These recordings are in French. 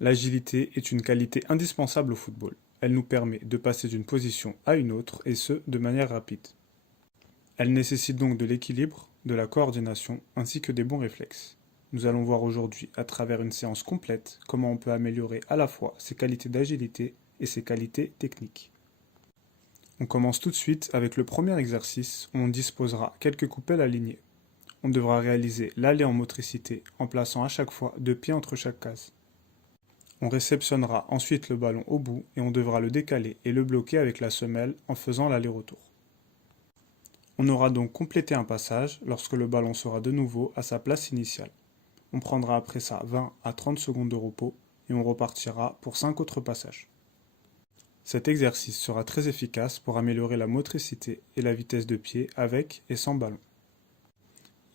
L'agilité est une qualité indispensable au football. Elle nous permet de passer d'une position à une autre, et ce, de manière rapide. Elle nécessite donc de l'équilibre, de la coordination, ainsi que des bons réflexes. Nous allons voir aujourd'hui, à travers une séance complète, comment on peut améliorer à la fois ses qualités d'agilité et ses qualités techniques. On commence tout de suite avec le premier exercice où on disposera quelques coupelles alignées. On devra réaliser l'aller en motricité en plaçant à chaque fois 2 pieds entre chaque case. On réceptionnera ensuite le ballon au bout et on devra le décaler et le bloquer avec la semelle en faisant l'aller-retour. On aura donc complété un passage lorsque le ballon sera de nouveau à sa place initiale. On prendra après ça 20 à 30 secondes de repos et on repartira pour 5 autres passages. Cet exercice sera très efficace pour améliorer la motricité et la vitesse de pied avec et sans ballon.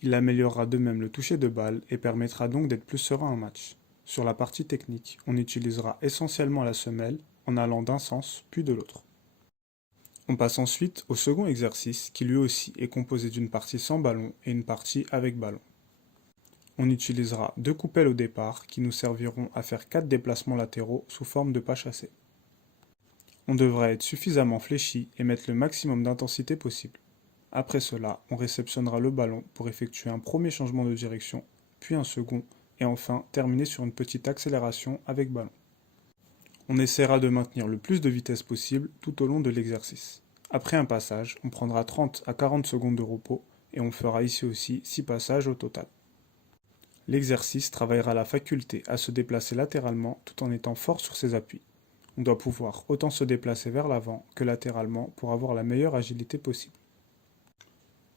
Il améliorera de même le toucher de balle et permettra donc d'être plus serein en match. Sur la partie technique, on utilisera essentiellement la semelle en allant d'un sens puis de l'autre. On passe ensuite au second exercice qui lui aussi est composé d'une partie sans ballon et une partie avec ballon. On utilisera 2 coupelles au départ qui nous serviront à faire 4 déplacements latéraux sous forme de pas chassés. On devra être suffisamment fléchi et mettre le maximum d'intensité possible. Après cela, on réceptionnera le ballon pour effectuer un premier changement de direction, puis un second, et enfin terminer sur une petite accélération avec ballon. On essaiera de maintenir le plus de vitesse possible tout au long de l'exercice. Après un passage, on prendra 30 à 40 secondes de repos et on fera ici aussi 6 passages au total. L'exercice travaillera la faculté à se déplacer latéralement tout en étant fort sur ses appuis. On doit pouvoir autant se déplacer vers l'avant que latéralement pour avoir la meilleure agilité possible.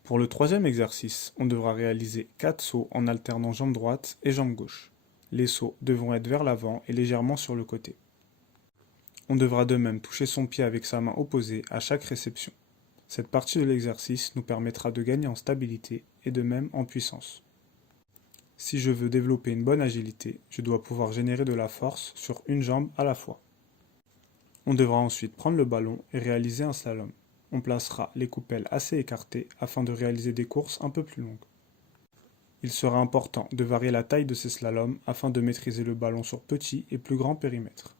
Pour le troisième exercice, on devra réaliser 4 sauts en alternant jambe droite et jambe gauche. Les sauts devront être vers l'avant et légèrement sur le côté. On devra de même toucher son pied avec sa main opposée à chaque réception. Cette partie de l'exercice nous permettra de gagner en stabilité et de même en puissance. Si je veux développer une bonne agilité, je dois pouvoir générer de la force sur une jambe à la fois. On devra ensuite prendre le ballon et réaliser un slalom. On placera les coupelles assez écartées afin de réaliser des courses un peu plus longues. Il sera important de varier la taille de ces slaloms afin de maîtriser le ballon sur petit et plus grand périmètre.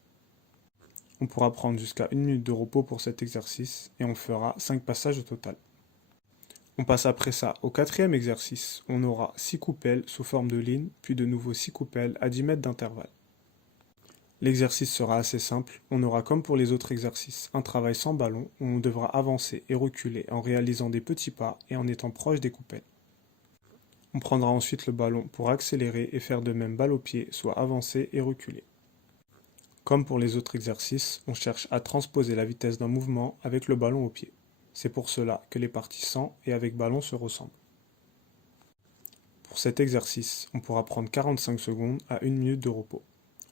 On pourra prendre jusqu'à 1 minute de repos pour cet exercice et on fera 5 passages au total. On passe après ça au quatrième exercice où on aura 6 coupelles sous forme de ligne puis de nouveau 6 coupelles à 10 mètres d'intervalle. L'exercice sera assez simple, on aura comme pour les autres exercices un travail sans ballon où on devra avancer et reculer en réalisant des petits pas et en étant proche des coupelles. On prendra ensuite le ballon pour accélérer et faire de même balle au pied, soit avancer et reculer. Comme pour les autres exercices, on cherche à transposer la vitesse d'un mouvement avec le ballon au pied. C'est pour cela que les parties sans et avec ballon se ressemblent. Pour cet exercice, on pourra prendre 45 secondes à 1 minute de repos.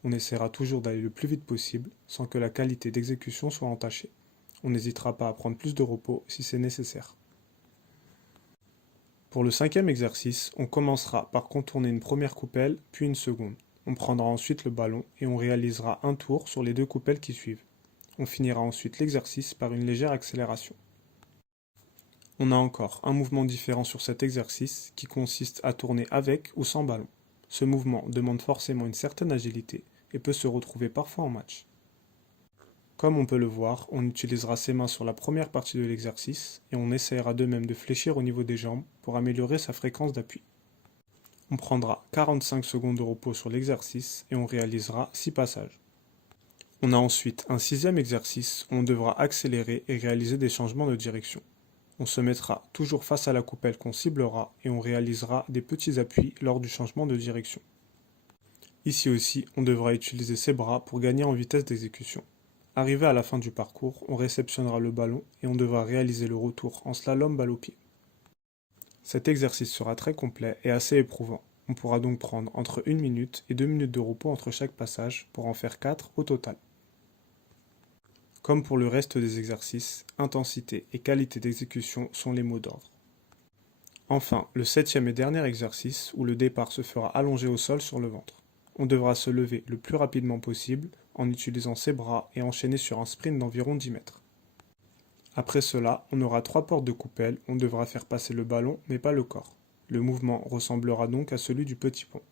On essaiera toujours d'aller le plus vite possible, sans que la qualité d'exécution soit entachée. On n'hésitera pas à prendre plus de repos si c'est nécessaire. Pour le cinquième exercice, on commencera par contourner une première coupelle, puis une seconde. On prendra ensuite le ballon et on réalisera un tour sur les 2 coupelles qui suivent. On finira ensuite l'exercice par une légère accélération. On a encore un mouvement différent sur cet exercice qui consiste à tourner avec ou sans ballon. Ce mouvement demande forcément une certaine agilité et peut se retrouver parfois en match. Comme on peut le voir, on utilisera ses mains sur la première partie de l'exercice et on essaiera de même de fléchir au niveau des jambes pour améliorer sa fréquence d'appui. On prendra 45 secondes de repos sur l'exercice et on réalisera 6 passages. On a ensuite un sixième exercice où on devra accélérer et réaliser des changements de direction. On se mettra toujours face à la coupelle qu'on ciblera et on réalisera des petits appuis lors du changement de direction. Ici aussi, on devra utiliser ses bras pour gagner en vitesse d'exécution. Arrivé à la fin du parcours, on réceptionnera le ballon et on devra réaliser le retour en slalom balle au pied. Cet exercice sera très complet et assez éprouvant. On pourra donc prendre entre 1 minute et 2 minutes de repos entre chaque passage pour en faire 4 au total. Comme pour le reste des exercices, intensité et qualité d'exécution sont les mots d'ordre. Enfin, le septième et dernier exercice où le départ se fera allongé au sol sur le ventre. On devra se lever le plus rapidement possible en utilisant ses bras et enchaîner sur un sprint d'environ 10 mètres. Après cela, on aura 3 portes de coupelle, on devra faire passer le ballon mais pas le corps. Le mouvement ressemblera donc à celui du petit pont.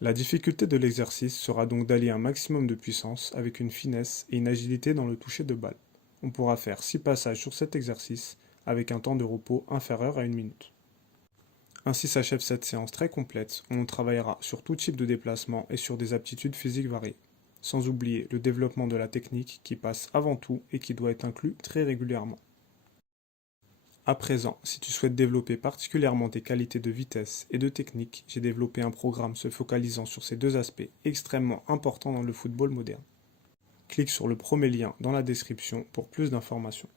La difficulté de l'exercice sera donc d'allier un maximum de puissance avec une finesse et une agilité dans le toucher de balle. On pourra faire 6 passages sur cet exercice avec un temps de repos inférieur à 1 minute. Ainsi s'achève cette séance très complète où on travaillera sur tout type de déplacement et sur des aptitudes physiques variées. Sans oublier le développement de la technique qui passe avant tout et qui doit être inclus très régulièrement. À présent, si tu souhaites développer particulièrement tes qualités de vitesse et de technique, j'ai développé un programme se focalisant sur ces deux aspects extrêmement importants dans le football moderne. Clique sur le premier lien dans la description pour plus d'informations.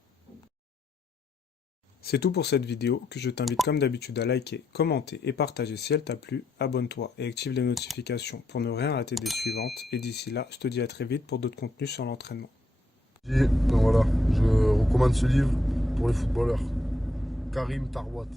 C'est tout pour cette vidéo que je t'invite comme d'habitude à liker, commenter et partager si elle t'a plu. Abonne-toi et active les notifications pour ne rien rater des suivantes. Et d'ici là, je te dis à très vite pour d'autres contenus sur l'entraînement. Donc voilà, je recommande ce livre pour les footballeurs. Karim Tarwat.